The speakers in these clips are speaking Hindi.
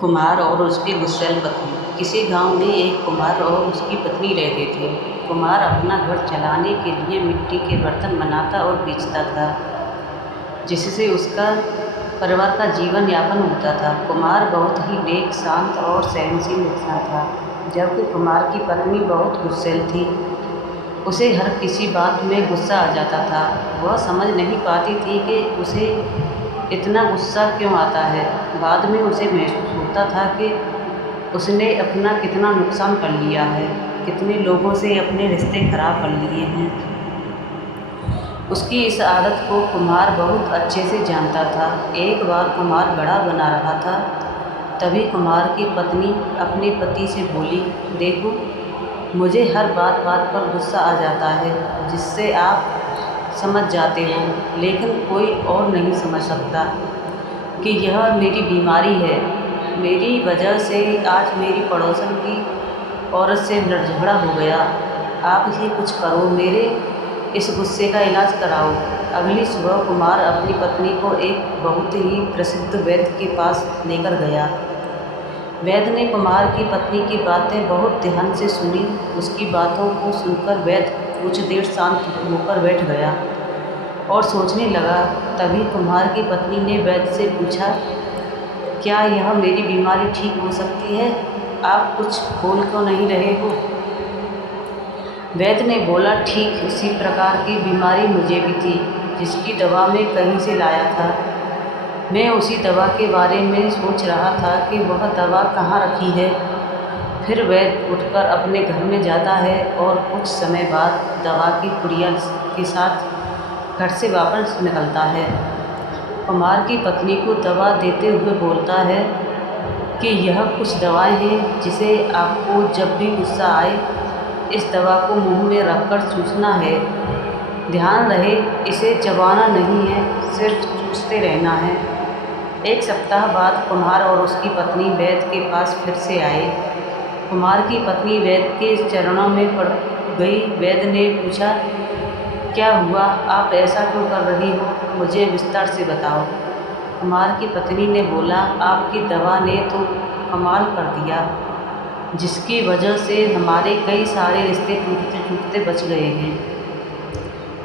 कुम्हार और उसकी गुस्सैल पत्नी। किसी गांव में एक कुम्हार और उसकी पत्नी रहते थे। कुम्हार अपना घर चलाने के लिए मिट्टी के बर्तन बनाता और बेचता था, जिससे उसका परिवार का जीवन यापन होता था। कुम्हार बहुत ही नेक, शांत और सहनशील इंसान था, जबकि कुम्हार की पत्नी बहुत गुस्सैल थी। उसे हर किसी बात में गुस्सा आ जाता था। वह समझ नहीं पाती थी कि उसे इतना गुस्सा क्यों आता है। बाद में उसे महसूस होता था कि उसने अपना कितना नुकसान कर लिया है, कितने लोगों से अपने रिश्ते खराब कर लिए हैं। उसकी इस आदत को कुम्हार बहुत अच्छे से जानता था। एक बार कुम्हार घड़ा बना रहा था, तभी कुम्हार की पत्नी अपने पति से बोली, देखो, मुझे हर बात बात पर गुस्सा आ जाता है, जिससे आप समझ जाते हो, लेकिन कोई और नहीं समझ सकता कि यह मेरी बीमारी है। मेरी वजह से आज मेरी पड़ोसन की औरत से झगड़ा हो गया। आप ही कुछ करो, मेरे इस गुस्से का इलाज कराओ। अगली सुबह कुमार अपनी पत्नी को एक बहुत ही प्रसिद्ध वैद्य के पास लेकर गया। वैद्य ने कुमार की पत्नी की बातें बहुत ध्यान से सुनी। उसकी बातों को सुनकर वैद्य कुछ देर शांत होकर बैठ गया और सोचने लगा। तभी कुम्हार की पत्नी ने वैद्य से पूछा, क्या यह मेरी बीमारी ठीक हो सकती है? आप कुछ बोल क्यों नहीं रहे हो? वैद्य ने बोला, ठीक इसी प्रकार की बीमारी मुझे भी थी, जिसकी दवा मैं कहीं से लाया था। मैं उसी दवा के बारे में सोच रहा था कि वह दवा कहाँ रखी है। फिर वैद्य उठकर अपने घर में जाता है और कुछ समय बाद दवा की पुड़िया के साथ घर से वापस निकलता है। कुम्हार की पत्नी को दवा देते हुए बोलता है कि यह कुछ दवाएं हैं जिसे आपको जब भी गुस्सा आए इस दवा को मुंह में रखकर चूसना है। ध्यान रहे, इसे चबाना नहीं है, सिर्फ चूसते रहना है। एक सप्ताह बाद कुम्हार और उसकी पत्नी वैद्य के पास फिर से आए। कुम्हार की पत्नी वैद्य के चरणों में पड़ गई। वैद्य ने पूछा, क्या हुआ? आप ऐसा क्यों कर रही हो? मुझे विस्तार से बताओ। कुम्हार की पत्नी ने बोला, आपकी दवा ने तो कमाल कर दिया, जिसकी वजह से हमारे कई सारे रिश्ते टूटते टूटते बच गए हैं।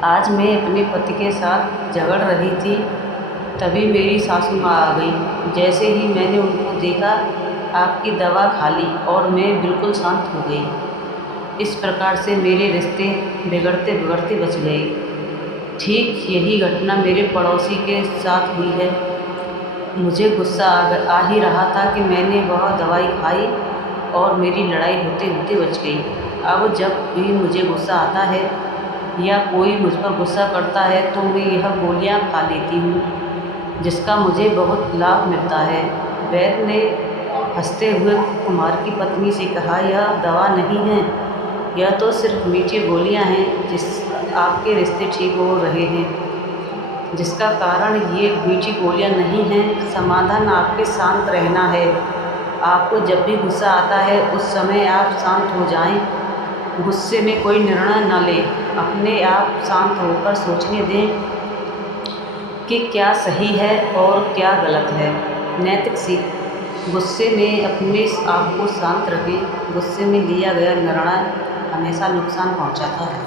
आज मैं अपने पति के साथ झगड़ रही थी, तभी मेरी सासू माँ आ गई। जैसे ही मैंने उनको देखा, आपकी दवा खा ली और मैं बिल्कुल शांत हो गई। इस प्रकार से मेरे रिश्ते बिगड़ते बिगड़ते बच गए। ठीक यही घटना मेरे पड़ोसी के साथ हुई है। मुझे गुस्सा आ ही रहा था कि मैंने वह दवाई खाई और मेरी लड़ाई होते होते बच गई। अब जब भी मुझे गुस्सा आता है या कोई मुझ पर गुस्सा करता है तो मैं यह गोलियां खा लेती हूँ, जिसका मुझे बहुत लाभ मिलता है। वैद्य ने हंसते हुए कुम्हार की पत्नी से कहा, यह दवा नहीं है, यह तो सिर्फ मीठी गोलियां हैं जिस आपके रिश्ते ठीक हो रहे हैं। जिसका कारण ये मीठी गोलियां नहीं हैं, समाधान आपके शांत रहना है। आपको जब भी गुस्सा आता है उस समय आप शांत हो जाएं। गुस्से में कोई निर्णय न लें, अपने आप शांत होकर सोचने दें कि क्या सही है और क्या गलत है। नैतिक सीख, गुस्से में अपने आप को शांत रखें। गुस्से में लिया गया निर्णय हमेशा नुकसान पहुंचाता है।